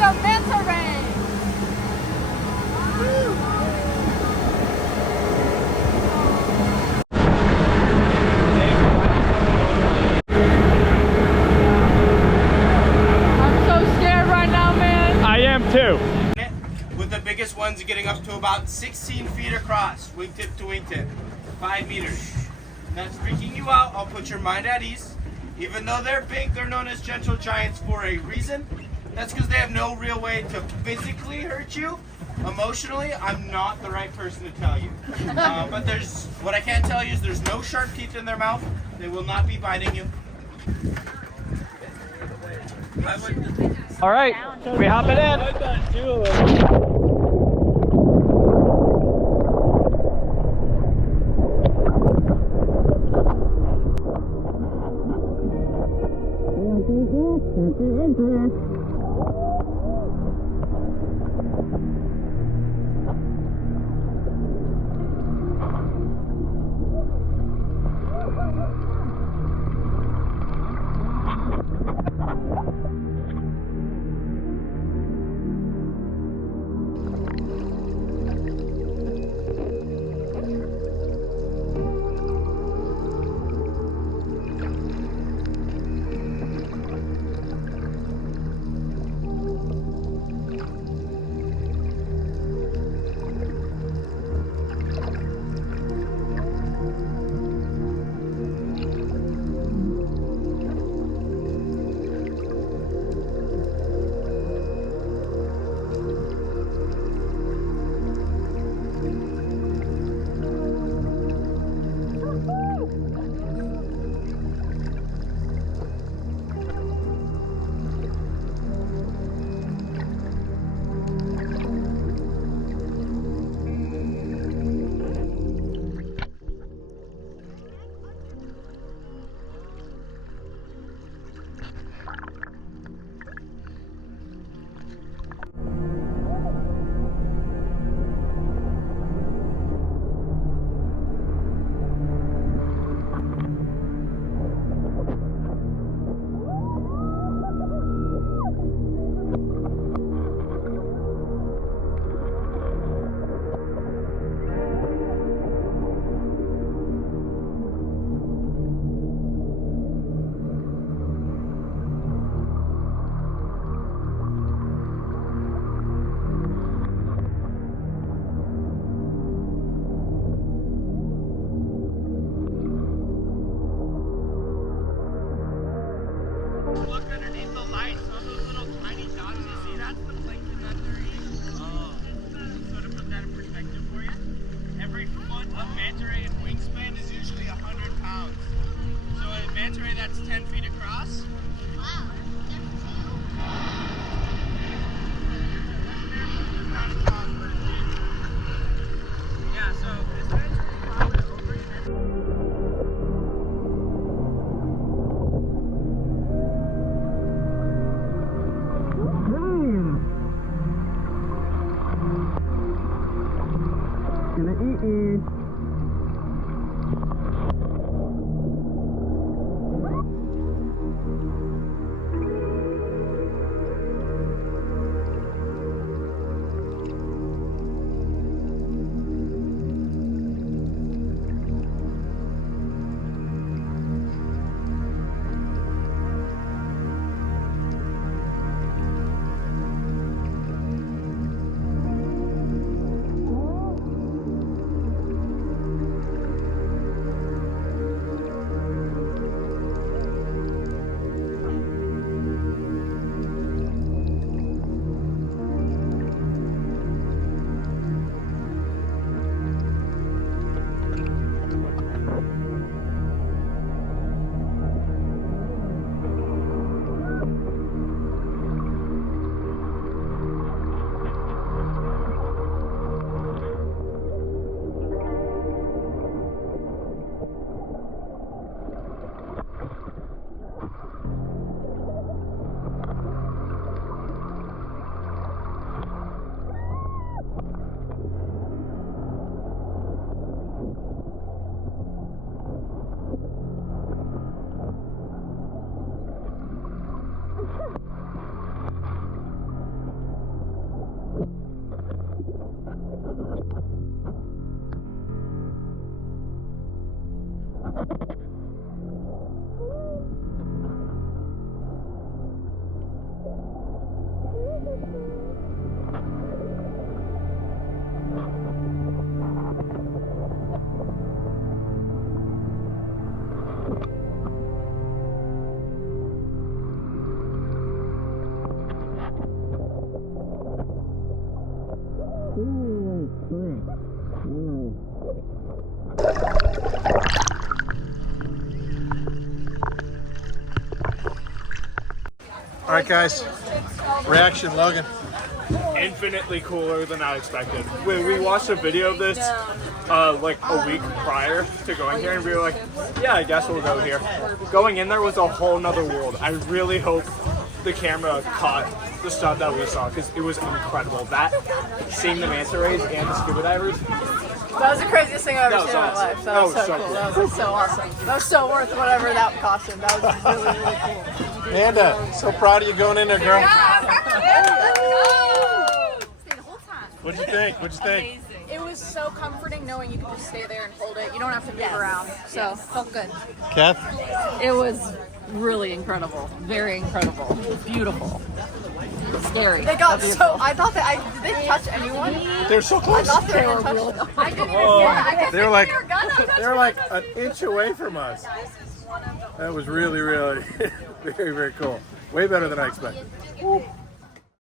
the Manta race. I'm so scared right now, man. I am too. With the biggest ones getting up to about 16 feet across, wingtip to wingtip, 5 meters. That's freaking you out. I'll put your mind at ease. Even though they're big, they're known as gentle giants for a reason. That's because they have no real way to physically hurt you. Emotionally, I'm not the right person to tell you. But what I can tell you is there's no sharp teeth in their mouth. They will not be biting you. All right, we hopping in. Look underneath the lights, all those little tiny dots you see, that's the plankton that they're eating. Oh. So to put that in perspective for you, every foot of manta ray in wingspan is usually 100 pounds. So a manta ray that's 10 feet across. Wow. Yeah, so it's manta ray over here. All right, guys. Reaction, Logan. Infinitely cooler than I expected. We watched a video of this like a week prior to going here, and we were like, yeah, I guess we'll go here. Going in there was a whole nother world. I really hope the camera caught the stuff that we saw, because it was incredible. That, seeing the manta rays and the scuba divers. That was the craziest thing I've ever seen in my life. That was so cool. cool. That was so awesome. That was so worth whatever that cost him. That was really, really cool. Amanda, so proud of you going in there, girl. What'd you think? What'd you think? It was so comforting knowing you could just stay there and hold it. You don't have to move around. So, felt good. Kath? It was really incredible. Very incredible. Beautiful. Scary. They got so. I thought that. Did they touch anyone? They're so I close. thought they were real. I didn't even They're like an inch away from us. That was really, really very, very cool. Way better than I expected.